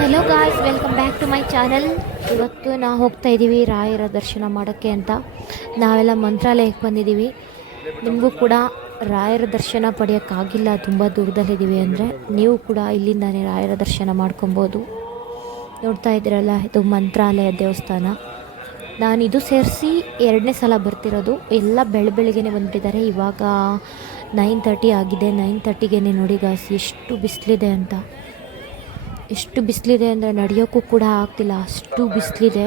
Hello guys welcome back to my channel ಇವತ್ತು ನಾವು ಹೋಗ್ತಾ ಇದ್ದೀವಿ ರಾಯರ ದರ್ಶನ ಮಾಡೋಕ್ಕೆ ಅಂತ. ನಾವೆಲ್ಲ ಮಂತ್ರಾಲಯಕ್ಕೆ ಬಂದಿದ್ದೀವಿ ನಿಮಗೂ ಕೂಡ ರಾಯರ ದರ್ಶನ ಪಡೆಯೋಕ್ಕಾಗಿಲ್ಲ, ತುಂಬ ದೂರದಲ್ಲಿದ್ದೀವಿ ಅಂದರೆ. ನೀವು ಕೂಡ ಇಲ್ಲಿಂದಾನೇ ರಾಯರ ದರ್ಶನ ಮಾಡ್ಕೊಬೋದು. ನೋಡ್ತಾ ಇದ್ದೀರಲ್ಲ, ಇದು ಮಂತ್ರಾಲಯ ದೇವಸ್ಥಾನ. ನಾನು ಇದು ಸೇರಿಸಿ ಎರಡನೇ ಸಲ ಬರ್ತಿರೋದು. ಎಲ್ಲ ಬೆಳ ಬೆಳಿಗ್ಗೆನೆ ಬಂದುಬಿಟ್ಟಿದ್ದಾರೆ. ಇವಾಗ ನೈನ್ ತರ್ಟಿ ಆಗಿದೆ. ನೈನ್ ತರ್ಟಿಗೆ ನೋಡಿ ಗಾಯ್ಸ್ ಎಷ್ಟು ಬಿಸಿಲಿದೆ ಅಂತ. ಎಷ್ಟು ಬಿಸಿಲಿದೆ ಅಂದರೆ ನಡೆಯೋಕ್ಕೂ ಕೂಡ ಆಗ್ತಿಲ್ಲ. ಅಷ್ಟು ಬಿಸಿಲಿದೆ.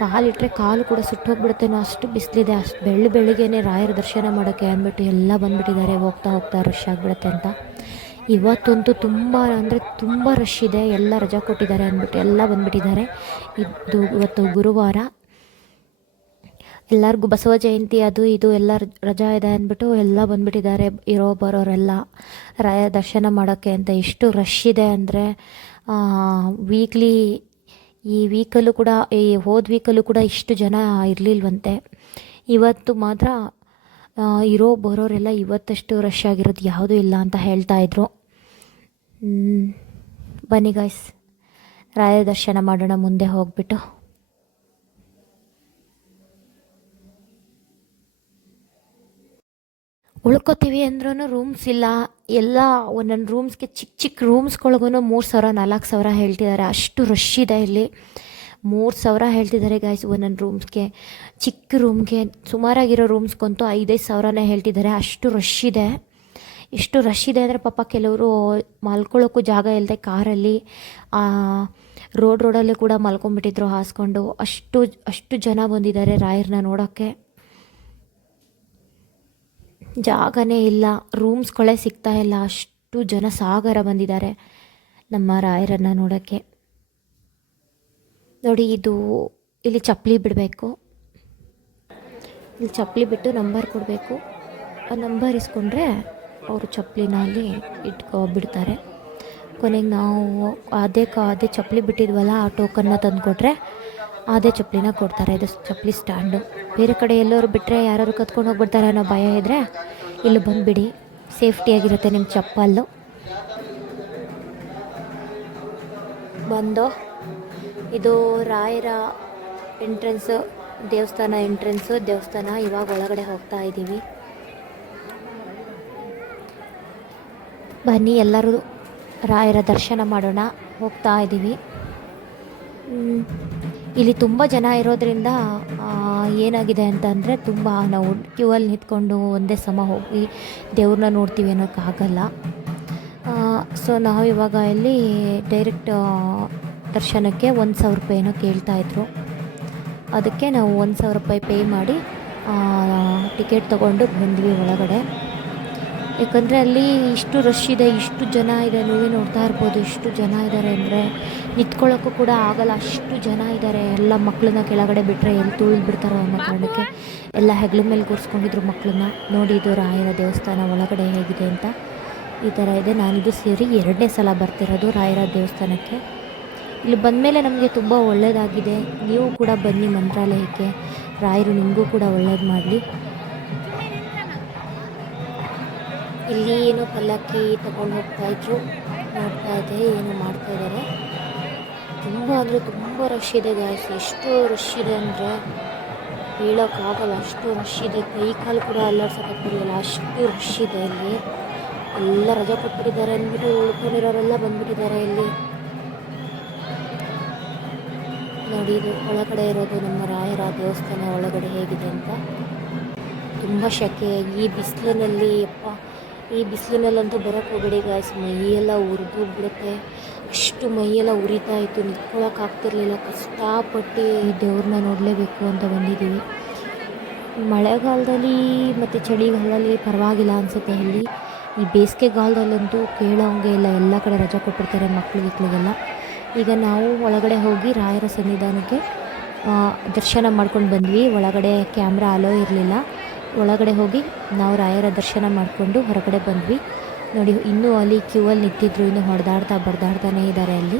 ಕಾಲಿಟ್ಟರೆ ಕಾಲು ಕೂಡ ಸುಟ್ಟೋಗ್ಬಿಡುತ್ತೇನೋ ಅಷ್ಟು ಬಿಸಿಲಿದೆ. ಅಷ್ಟು ಬೆಳ್ಳು ಬೆಳಿಗ್ಗೆನೇ ರಾಯರ ದರ್ಶನ ಮಾಡೋಕ್ಕೆ ಅಂದ್ಬಿಟ್ಟು ಎಲ್ಲ ಬಂದುಬಿಟ್ಟಿದ್ದಾರೆ. ಹೋಗ್ತಾ ಹೋಗ್ತಾ ರಶ್ ಆಗಿಬಿಡುತ್ತೆ ಅಂತ. ಇವತ್ತಂತೂ ತುಂಬ ಅಂದರೆ ತುಂಬ ರಶ್ ಇದೆ. ಎಲ್ಲ ರಜಾ ಕೊಟ್ಟಿದ್ದಾರೆ ಅಂದ್ಬಿಟ್ಟು ಎಲ್ಲ ಬಂದುಬಿಟ್ಟಿದ್ದಾರೆ. ಇದು ಇವತ್ತು ಗುರುವಾರ ಎಲ್ಲರಿಗೂ ಬಸವ ಜಯಂತಿ ಅದು ಇದು ಎಲ್ಲ ರಜಾ ಇದೆ ಅಂದ್ಬಿಟ್ಟು ಎಲ್ಲ ಬಂದುಬಿಟ್ಟಿದ್ದಾರೆ ಇರೋ ಬರೋರೆಲ್ಲ. ರಾಯ ದರ್ಶನ ಮಾಡೋಕ್ಕೆ ಅಂತ ಎಷ್ಟು ರಶ್ ಇದೆ ಅಂದರೆ ವೀಕ್ಲಿ ಈ ವೀಕಲ್ಲೂ ಕೂಡ, ಈ ಹೋದ ವೀಕಲ್ಲೂ ಕೂಡ ಇಷ್ಟು ಜನ ಇರಲಿಲ್ವಂತೆ. ಇವತ್ತು ಮಾತ್ರ ಇರೋ ಬರೋರೆಲ್ಲ ಇವತ್ತಷ್ಟು ರಶ್ ಆಗಿರೋದು ಯಾವುದೂ ಇಲ್ಲ ಅಂತ ಹೇಳ್ತಾ ಇದ್ರು. ಬನ್ನಿ ಗಾಯ್ಸ್ ರಾಯ ದರ್ಶನ ಮಾಡೋಣ ಮುಂದೆ ಹೋಗ್ಬಿಟ್ಟು. ಉಳ್ಕೋತೀವಿ ಅಂದ್ರೂ ರೂಮ್ಸ್ ಇಲ್ಲ. ಎಲ್ಲ ಒಂದೊಂದು ರೂಮ್ಸ್ಗೆ ಚಿಕ್ಕ ಚಿಕ್ಕ ರೂಮ್ಸ್ಗಳಿಗೂ ಮೂರು ಸಾವಿರ, ನಾಲ್ಕು ಸಾವಿರ ಹೇಳ್ತಿದ್ದಾರೆ. ಅಷ್ಟು ರಶ್ ಇದೆ ಇಲ್ಲಿ. ಮೂರು ಸಾವಿರ ಹೇಳ್ತಿದ್ದಾರೆ ಗಾಯ್ಸ್ ಒಂದೊಂದು ರೂಮ್ಸ್ಗೆ ಚಿಕ್ಕ ರೂಮ್ಗೆ ಸುಮಾರಾಗಿರೋ ರೂಮ್ಸ್ಗಂತೂ ಐದೈದು ಸಾವಿರನೇ ಹೇಳ್ತಿದ್ದಾರೆ. ಅಷ್ಟು ರಶ್ ಇದೆ. ಎಷ್ಟು ರಶ್ ಇದೆ ಅಂದರೆ ಪಾಪ ಕೆಲವರು ಮಲ್ಕೊಳ್ಳೋಕ್ಕೂ ಜಾಗ ಇಲ್ಲದೆ ಕಾರಲ್ಲಿ ರೋಡ್ ರೋಡಲ್ಲಿ ಕೂಡ ಮಲ್ಕೊಂಡ್ಬಿಟ್ಟಿದ್ರು ಹಾಸ್ಕೊಂಡು. ಅಷ್ಟು ಅಷ್ಟು ಜನ ಬಂದಿದ್ದಾರೆ ರಾಯರನ್ನ ನೋಡೋಕ್ಕೆ. ಜಾಗನೇ ಇಲ್ಲ. ರೂಮ್ಸ್ಗಳೇ ಸಿಗ್ತಾ ಇಲ್ಲ. ಅಷ್ಟು ಜನ ಸಾಗರ ಬಂದಿದ್ದಾರೆ ನಮ್ಮ ರಾಯರನ್ನು ನೋಡೋಕ್ಕೆ. ನೋಡಿ, ಇದು ಇಲ್ಲಿ ಚಪ್ಪಲಿ ಬಿಡಬೇಕು. ಇಲ್ಲಿ ಚಪ್ಪಲಿ ಬಿಟ್ಟು ನಂಬರ್ ಕೊಡಬೇಕು. ಆ ನಂಬರ್ ಇಸ್ಕೊಂಡ್ರೆ ಅವರು ಚಪ್ಪಲಿನ ಅಲ್ಲಿ ಇಟ್ಕೊ ಬಿಡ್ತಾರೆ. ಕೊನೆಗೆ ನಾವು ಅದೇ ಕ, ಅದೇ ಚಪ್ಪಲಿ ಬಿಟ್ಟಿದ್ವಲ್ಲ, ಆ ಟೋಕನ್ನ ತಂದು ಕೊಟ್ಟರೆ ಅದೇ ಚಪ್ಪಲಿನ ಕೊಡ್ತಾರೆ. ಇದು ಚಪ್ಪಲಿ ಸ್ಟ್ಯಾಂಡು ಬೇರೆ ಕಡೆ ಎಲ್ಲರೂ ಬಿಟ್ಟರೆ ಯಾರು ಕತ್ಕೊಂಡು ಹೋಗ್ಬಿಡ್ತಾರೆ ಅನ್ನೋ ಭಯ ಇದ್ದರೆ ಇಲ್ಲಿ ಬಂದುಬಿಡಿ. ಸೇಫ್ಟಿಯಾಗಿರುತ್ತೆ ನಿಮ್ಮ ಚಪ್ಪಲ್ಲು. ಬಂದು, ಇದು ರಾಯರ ಎಂಟ್ರೆನ್ಸು ದೇವಸ್ಥಾನ ಎಂಟ್ರೆನ್ಸು ದೇವಸ್ಥಾನ ಇವಾಗ ಒಳಗಡೆ ಹೋಗ್ತಾ ಇದ್ದೀವಿ ಬನ್ನಿ ಎಲ್ಲರೂ ರಾಯರ ದರ್ಶನ ಮಾಡೋಣ. ಹೋಗ್ತಾ ಇದ್ದೀವಿ ಇಲ್ಲಿ ತುಂಬ ಜನ ಇರೋದ್ರಿಂದ ಏನಾಗಿದೆ ಅಂತಂದರೆ ತುಂಬ ನಾವು ಕ್ಯೂ ಅಲ್ಲಿ ನಿಂತ್ಕೊಂಡು ಒಂದೇ ಸಮ ಹೋಗಿ ದೇವ್ರನ್ನ ನೋಡ್ತೀವಿ ಅನ್ನೋಕ್ಕಾಗಲ್ಲ ಸೊ ನಾವು ಇವಾಗ ಇಲ್ಲಿ ಡೈರೆಕ್ಟ್ ದರ್ಶನಕ್ಕೆ ಒಂದು ಸಾವಿರ ರೂಪಾಯಿ ಏನೋ ಕೇಳ್ತಾಯಿದ್ರು ಅದಕ್ಕೆ ನಾವು ಒಂದು ಸಾವಿರ ರೂಪಾಯಿ ಪೇ ಮಾಡಿ ಟಿಕೆಟ್ ತೊಗೊಂಡು ಬಂದ್ವಿ ಒಳಗಡೆ. ಯಾಕಂದರೆ ಅಲ್ಲಿ ಇಷ್ಟು ರಶ್ ಇದೆ, ಇಷ್ಟು ಜನ ಇದೆ, ನೀವೇ ನೋಡ್ತಾ ಇರ್ಬೋದು, ಇಷ್ಟು ಜನ ಇದ್ದಾರೆ ಅಂದರೆ ನಿಂತ್ಕೊಳ್ಳೋಕ್ಕೂ ಕೂಡ ಆಗಲ್ಲ. ಅಷ್ಟು ಜನ ಇದ್ದಾರೆ ಎಲ್ಲ ಮಕ್ಕಳನ್ನ ಕೆಳಗಡೆ ಬಿಟ್ಟರೆ ಎಲ್ಲಿ ತುಳಿದು ಬಿಡ್ತಾರೋ ಅನ್ನೋ ಕಾರಣಕ್ಕೆ ಎಲ್ಲ ಹೆಗ್ಲ ಮೇಲೆ ಕೂರಿಸ್ಕೊಂಡಿದ್ರು ಮಕ್ಕಳನ್ನ ನೋಡಿ ಇದು ರಾಯರ ದೇವಸ್ಥಾನ ಒಳಗಡೆ ಹೇಗಿದೆ ಅಂತ. ಈ ಥರ ಇದೆ. ನಾನಿದು ಸೇರಿ ಎರಡನೇ ಸಲ ಬರ್ತಿರೋದು ರಾಯರ ದೇವಸ್ಥಾನಕ್ಕೆ. ಇಲ್ಲಿ ಬಂದಮೇಲೆ ನಮಗೆ ತುಂಬ ಒಳ್ಳೆಯದಾಗಿದೆ ನೀವು ಕೂಡ ಬನ್ನಿ ಮಂತ್ರಾಲಯಕ್ಕೆ. ರಾಯರು ನಿಮಗೂ ಕೂಡ ಒಳ್ಳೇದು ಮಾಡಲಿ. ಇಲ್ಲಿ ಏನು ಪಲ್ಲಕ್ಕಿ ತಗೊಂಡು ಹೋಗ್ತಾ ಇದ್ರು, ನೋಡ್ತಾ ಇದ್ದೆ, ಏನೋ ಮಾಡ್ತಾ ಇದ್ದಾರೆ. ತುಂಬ ಅಂದರೆ ತುಂಬ ರಶ್ ಇದೆ ಗಾಯ್ಸ್ ಎಷ್ಟು ರಶ್ ಇದೆ ಅಂದರೆ ಹೇಳೋಕ್ಕಾಗಲ್ಲ ಅಷ್ಟು ರಶ್ ಇದೆ. ಕೈ ಕಾಲು ಕೂಡ ಅಲ್ಲಾಡ್ಸೋಕ್ಕಾಗ್ತಿರಲಿಲ್ಲ ಅಷ್ಟು ರಶ್ ಇದೆ ಇಲ್ಲಿ. ಎಲ್ಲ ರಜೆ ಕೊಟ್ಬಿಟ್ಟಿದ್ದಾರೆ ಅಂದ್ಬಿಟ್ಟು ಉಳ್ಕೊಂಡಿರೋರೆಲ್ಲ ಬಂದ್ಬಿಟ್ಟಿದ್ದಾರೆ ಇಲ್ಲಿ. ನೋಡಿ, ಇದು ಒಳಗಡೆ ಇರೋದು ನಮ್ಮ ರಾಯರ ದೇವಸ್ಥಾನ ಒಳಗಡೆ ಹೇಗಿದೆ ಅಂತ. ತುಂಬ ಶೆಕೆ, ಈ ಬಿಸಿಲಿನಲ್ಲಿ ಅಪ್ಪ ಈ ಬಿಸಿಲಿನಲ್ಲಂತೂ ಬರೋಕ್ಕೆ ಹೋಗಬೇಡಿ ಗಾಯ್ಸ್ ಮೈಯೆಲ್ಲ ಉರಿದು ಬಿಡುತ್ತೆ. ಅಷ್ಟು ಮೈಯೆಲ್ಲ ಉರಿತಾ ಇತ್ತು. ನಿಂತ್ಕೊಳಕ್ಕೆ ಆಗ್ತಿರ್ಲಿಲ್ಲ. ಕಷ್ಟಪಟ್ಟು ಈ ದೇವ್ರನ್ನ ನೋಡಲೇಬೇಕು ಅಂತ ಬಂದಿದ್ದೀವಿ. ಮಳೆಗಾಲದಲ್ಲಿ ಮತ್ತು ಚಳಿಗಾಲದಲ್ಲಿ ಪರವಾಗಿಲ್ಲ ಅನಿಸುತ್ತೆ ಇಲ್ಲಿ. ಈ ಬೇಸಿಗೆಗಾಲದಲ್ಲಂತೂ ಕೇಳೋಂಗೆ ಇಲ್ಲ. ಎಲ್ಲ ಕಡೆ ರಜೆ ಕೊಟ್ಟಿರ್ತಾರೆ ಮಕ್ಳು, ಗಿಕ್ಳಿಗೆಲ್ಲ. ಈಗ ನಾವು ಒಳಗಡೆ ಹೋಗಿ ರಾಯರ ಸನ್ನಿಧಾನಕ್ಕೆ ದರ್ಶನ ಮಾಡ್ಕೊಂಡು ಬಂದ್ವಿ. ಒಳಗಡೆ ಕ್ಯಾಮ್ರಾ ಅಲೋ ಇರಲಿಲ್ಲ. ಒಳಗಡೆ ಹೋಗಿ ನಾವು ರಾಯರ ದರ್ಶನ ಮಾಡಿಕೊಂಡು ಹೊರಗಡೆ ಬಂದ್ವಿ. ನೋಡಿ, ಇನ್ನೂ ಅಲ್ಲಿ ಕ್ಯೂ ಅಲ್ಲಿ ನಿಂತಿದ್ರು, ಇನ್ನೂ ಹೊಡೆದಾಡ್ತಾ ಬಡ್ದಾಡ್ತಾನೇ ಇದ್ದಾರೆ ಅಲ್ಲಿ.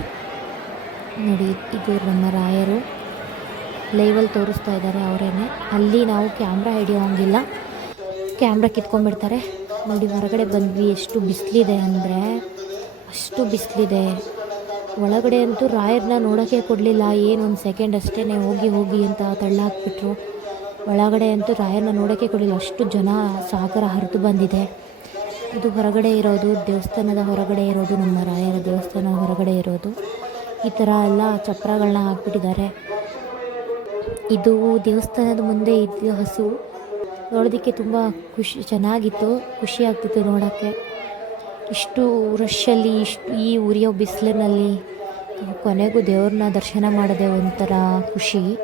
ನೋಡಿ, ಇದು ನಮ್ಮ ರಾಯರು ಲೈವಲ್ಲಿ ತೋರಿಸ್ತಾ ಇದ್ದಾರೆ ಅವರೇನೆ. ಅಲ್ಲಿ ನಾವು ಕ್ಯಾಮ್ರಾ ಹಿಡಿಯೋ ಹಂಗಿಲ್ಲ. ಕ್ಯಾಮ್ರಾ ಕಿತ್ಕೊಂಡ್ಬಿಡ್ತಾರೆ. ನೋಡಿ, ಹೊರಗಡೆ ಬಂದ್ವಿ. ಎಷ್ಟು ಬಿಸಿಲಿದೆ ಅಂದರೆ, ಅಷ್ಟು ಬಿಸಿಲಿದೆ. ಒಳಗಡೆ ಅಂತೂ ರಾಯರನ್ನ ನೋಡೋಕ್ಕೆ ಕೊಡಲಿಲ್ಲ. ಏನು ಒಂದು ಸೆಕೆಂಡ್ ಅಷ್ಟೇ ಹೋಗಿ ಹೋಗಿ ಅಂತ ತಳ್ಳಾಕ್ಬಿಟ್ರು. ಒಳಗಡೆ ಅಂತೂ ರಾಯರನ್ನ ನೋಡೋಕ್ಕೆ ಕೊಡಲಿಲ್ಲ. ಅಷ್ಟು ಜನ ಸಾಗರ ಹರಿದು ಬಂದಿದೆ. ಇದು ಹೊರಗಡೆ ಇರೋದು, ದೇವಸ್ಥಾನದ ಹೊರಗಡೆ ಇರೋದು, ನಮ್ಮ ರಾಯರ ದೇವಸ್ಥಾನ ಹೊರಗಡೆ ಇರೋದು. ಈ ಥರ ಎಲ್ಲ ಚಪ್ರಗಳನ್ನ ಹಾಕ್ಬಿಟ್ಟಿದ್ದಾರೆ. ಇದು ದೇವಸ್ಥಾನದ ಮುಂದೆ ಇದ್ದ ಹಸು. ನೋಡೋದಕ್ಕೆ ತುಂಬ ಖುಷಿ, ಚೆನ್ನಾಗಿತ್ತು, ಖುಷಿ ಆಗ್ತಿತ್ತು ನೋಡೋಕ್ಕೆ. ಇಷ್ಟು ರಶ್ಶಲ್ಲಿ, ಇಷ್ಟು ಈ ಉರಿಯೋ ಬಿಸಿಲಿನಲ್ಲಿ, ಕೊನೆಗೂ ದೇವ್ರನ್ನ ದರ್ಶನ ಮಾಡೋದೇ ಒಂಥರ ಖುಷಿ.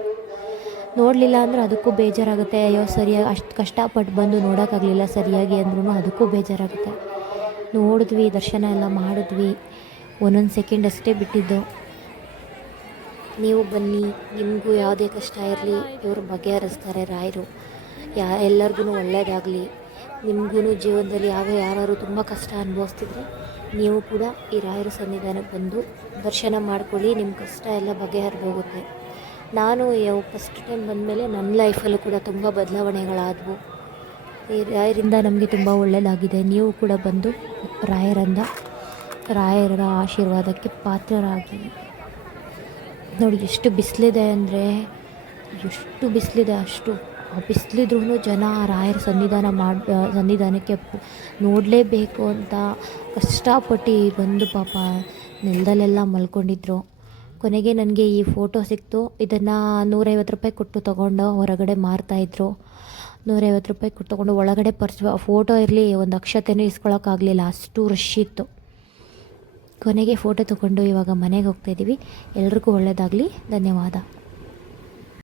ನೋಡಲಿಲ್ಲ ಅಂದರೆ ಅದಕ್ಕೂ ಬೇಜಾರಾಗುತ್ತೆ. ಅಯ್ಯೋ, ಸರಿಯಾಗಿ ಅಷ್ಟು ಕಷ್ಟಪಟ್ಟು ಬಂದು ನೋಡೋಕ್ಕಾಗಲಿಲ್ಲ ಸರಿಯಾಗಿ ಅಂದ್ರೂ ಅದಕ್ಕೂ ಬೇಜಾರಾಗುತ್ತೆ. ನೋಡಿದ್ವಿ, ದರ್ಶನ ಎಲ್ಲ ಮಾಡಿದ್ವಿ. ಒಂದೊಂದು ಸೆಕೆಂಡ್ ಅಷ್ಟೇ ಬಿಟ್ಟಿದ್ದು. ನೀವು ಬನ್ನಿ, ನಿಮಗೂ ಯಾವುದೇ ಕಷ್ಟ ಇರಲಿ, ಇವರು ಬಗೆಹರಿಸ್ತಾರೆ ರಾಯರು. ಯಾ ಎಲ್ಲರಿಗೂ ಒಳ್ಳೆಯದಾಗಲಿ ನಿಮಗೂ ಜೀವನದಲ್ಲಿ ಯಾವ ಯಾರು ತುಂಬ ಕಷ್ಟ ಅನುಭವಿಸ್ತಿದ್ರೆ ನೀವು ಕೂಡ ಈ ರಾಯರ ಸನ್ನಿಧಾನಕ್ಕೆ ಬಂದು ದರ್ಶನ ಮಾಡ್ಕೊಳ್ಳಿ, ನಿಮ್ಮ ಕಷ್ಟ ಎಲ್ಲ ಬಗೆಹರಿದೋಗುತ್ತೆ. ನಾನು ಫಸ್ಟ್ ಟೈಮ್ ಬಂದಮೇಲೆ ನನ್ನ ಲೈಫಲ್ಲೂ ಕೂಡ ತುಂಬ ಬದಲಾವಣೆಗಳಾದವು. ಈ ರಾಯರಿಂದ ನಮಗೆ ತುಂಬ ಒಳ್ಳೆಯದಾಗಿದೆ ನೀವು ಕೂಡ ಬಂದು ರಾಯರಿಂದ ರಾಯರ ಆಶೀರ್ವಾದಕ್ಕೆ ಪಾತ್ರರಾಗಿ. ನೋಡಿ, ಎಷ್ಟು ಬಿಸಿಲಿದೆ ಅಂದರೆ, ಎಷ್ಟು ಬಿಸಿಲಿದೆ ಅಷ್ಟು ಬಿಸಿಲಿದ್ರೂ ಜನ ರಾಯರ ಸನ್ನಿಧಾನ ಮಾಡಿ ಸನ್ನಿಧಾನಕ್ಕೆ ನೋಡಲೇಬೇಕು ಅಂತ ಕಷ್ಟಪಟ್ಟು ಬಂದು ಪಾಪ ನೆಲದಲ್ಲೆಲ್ಲ ಮಲ್ಕೊಂಡಿದ್ರು. ಕೊನೆಗೆ ನನಗೆ ಈ ಫೋಟೋ ಸಿಕ್ತು. ಇದನ್ನು ನೂರೈವತ್ತು ರೂಪಾಯಿ ಕೊಟ್ಟು ತೊಗೊಂಡು ಹೊರಗಡೆ ಮಾರ್ತಾಯಿದ್ರು ನೂರೈವತ್ತು ರೂಪಾಯಿ ಕೊಟ್ಟು ತೊಗೊಂಡು ಒಳಗಡೆ ಪರ್ಸ್ ಫೋಟೋ ಇರಲಿ, ಒಂದು ಅಕ್ಷತೆನೂ ಇಸ್ಕೊಳೋಕ್ಕಾಗಲಿಲ್ಲ ಅಷ್ಟು ರಶ್ ಇತ್ತು. ಕೊನೆಗೆ ಫೋಟೋ ತೊಗೊಂಡು ಇವಾಗ ಮನೆಗೆ ಹೋಗ್ತಾಯಿದ್ದೀವಿ ಎಲ್ರಿಗೂ ಒಳ್ಳೆಯದಾಗಲಿ ಧನ್ಯವಾದ.